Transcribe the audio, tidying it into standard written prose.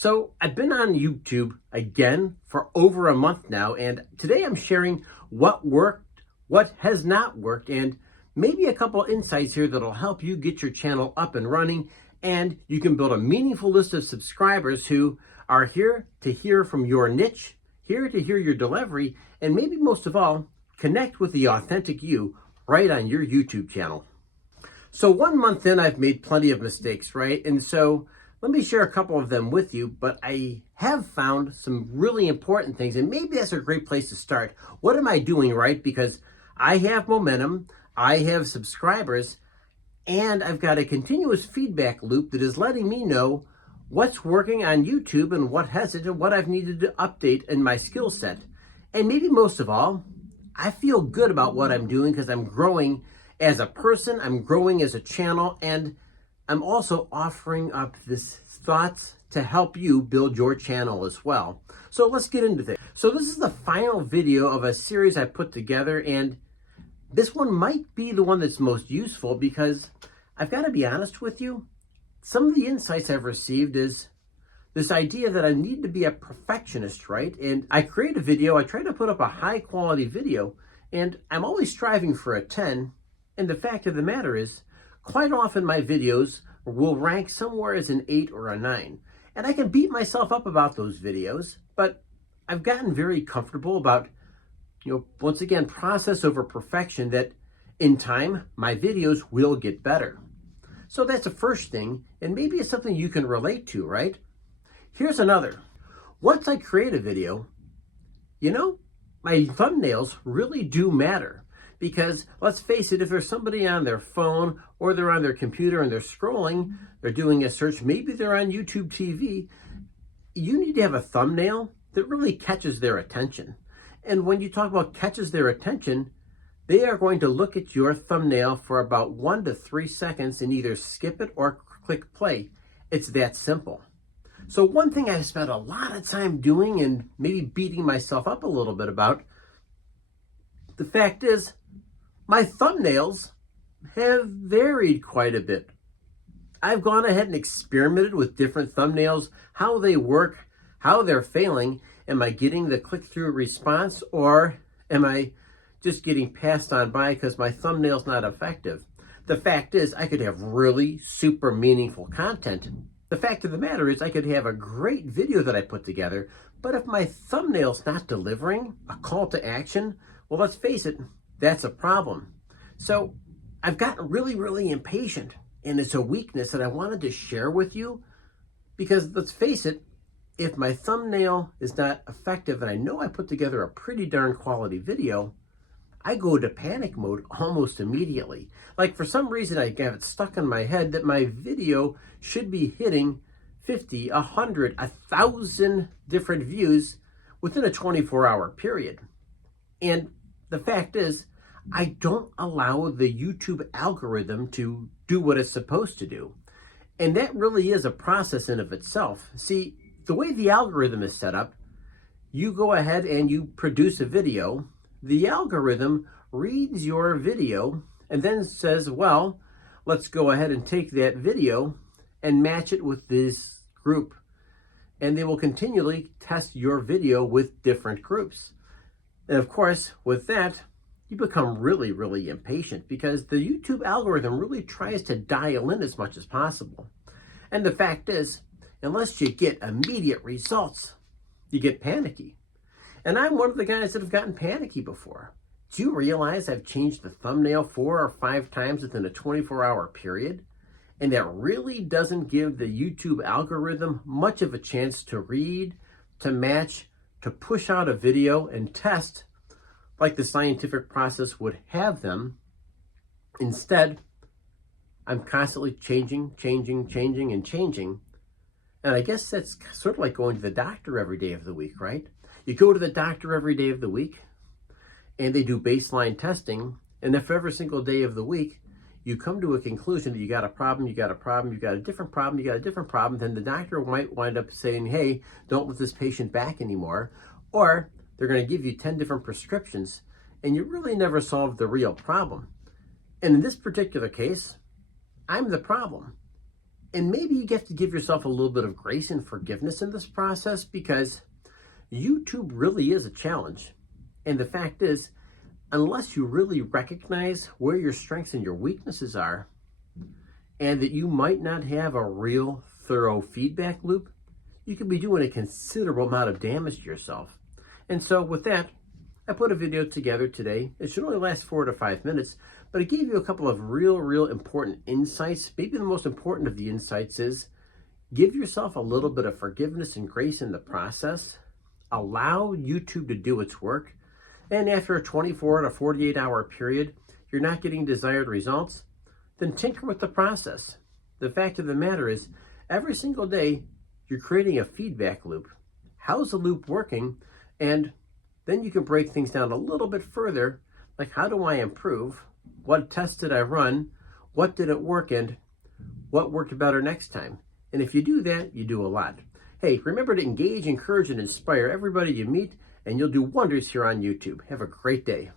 So I've been on YouTube again for over a month now, and today I'm sharing what worked, what has not worked, and maybe a couple insights here that'll help you get your channel up and running, and you can build a meaningful list of subscribers who are here to hear from your niche, here to hear your delivery, and maybe most of all, connect with the authentic you right on your YouTube channel. So 1 month in, I've made plenty of mistakes, right? And so let me share a couple of them with you, but I have found some really important things, and maybe that's a great place to start. What am I doing right? Because I have momentum, I have subscribers, and I've got a continuous feedback loop that is letting me know what's working on YouTube and what hasn't, and what I've needed to update in my skill set. And maybe most of all, I feel good about what I'm doing because I'm growing as a person, I'm growing as a channel, and I'm also offering up this thoughts to help you build your channel as well. So let's get into this. So this is the final video of a series I put together, and this one might be the one that's most useful because I've got to be honest with you. Some of the insights I've received is this idea that I need to be a perfectionist, right? And I create a video, I try to put up a high quality video, and I'm always striving for a 10. And the fact of the matter is, quite often my videos will rank somewhere as an 8 or a 9. And I can beat myself up about those videos, but I've gotten very comfortable about, once again, process over perfection, that in time, my videos will get better. So that's the first thing, and maybe it's something you can relate to, right? Here's another. Once I create a video, my thumbnails really do matter. Because let's face it, if there's somebody on their phone or they're on their computer and they're scrolling, they're doing a search, maybe they're on YouTube TV, you need to have a thumbnail that really catches their attention. And when you talk about catches their attention, they are going to look at your thumbnail for about 1 to 3 seconds and either skip it or click play. It's that simple. So one thing I've spent a lot of time doing and maybe beating myself up a little bit about, the fact is, my thumbnails have varied quite a bit. I've gone ahead and experimented with different thumbnails, how they work, how they're failing. Am I getting the click-through response, or am I just getting passed on by because my thumbnail's not effective? The fact is, I could have really super meaningful content. The fact of the matter is, I could have a great video that I put together, but if my thumbnail's not delivering a call to action, well, let's face it, that's a problem. So I've gotten really, really impatient, and it's a weakness that I wanted to share with you because let's face it, if my thumbnail is not effective and I know I put together a pretty darn quality video, I go to panic mode almost immediately. Like for some reason I have it stuck in my head that my video should be hitting 50, 100, 1,000 different views within a 24-hour period. And the fact is, I don't allow the YouTube algorithm to do what it's supposed to do. And that really is a process in of itself. See, the way the algorithm is set up, you go ahead and you produce a video. The algorithm reads your video and then says, well, let's go ahead and take that video and match it with this group. And they will continually test your video with different groups. And of course, with that, you become really, really impatient because the YouTube algorithm really tries to dial in as much as possible. And the fact is, unless you get immediate results, you get panicky. And I'm one of the guys that have gotten panicky before. Do you realize I've changed the thumbnail 4 or 5 times within a 24-hour period? And that really doesn't give the YouTube algorithm much of a chance to read, to match, to push out a video and test like the scientific process would have them. Instead, I'm constantly changing. And I guess that's sort of like going to the doctor every day of the week, right? You go to the doctor every day of the week and they do baseline testing. And if every single day of the week, you come to a conclusion that you got a problem, you got a different problem, then the doctor might wind up saying, hey, don't let this patient back anymore. Or they're going to give you 10 different prescriptions and you really never solved the real problem. And in this particular case, I'm the problem. And maybe you have to give yourself a little bit of grace and forgiveness in this process, because YouTube really is a challenge. And the fact is, unless you really recognize where your strengths and your weaknesses are, and that you might not have a real thorough feedback loop, you could be doing a considerable amount of damage to yourself. And so with that, I put a video together today. It should only last 4 to 5 minutes, but it gave you a couple of real important insights. Maybe the most important of the insights is give yourself a little bit of forgiveness and grace in the process. Allow YouTube to do its work. And after a 24 to 48 hour period, you're not getting desired results, then tinker with the process. The fact of the matter is, every single day, you're creating a feedback loop. How's the loop working? And then you can break things down a little bit further, like how do I improve? What tests did I run? What didn't work? And what worked better next time? And if you do that, you do a lot. Hey, remember to engage, encourage, and inspire everybody you meet, and you'll do wonders here on YouTube. Have a great day.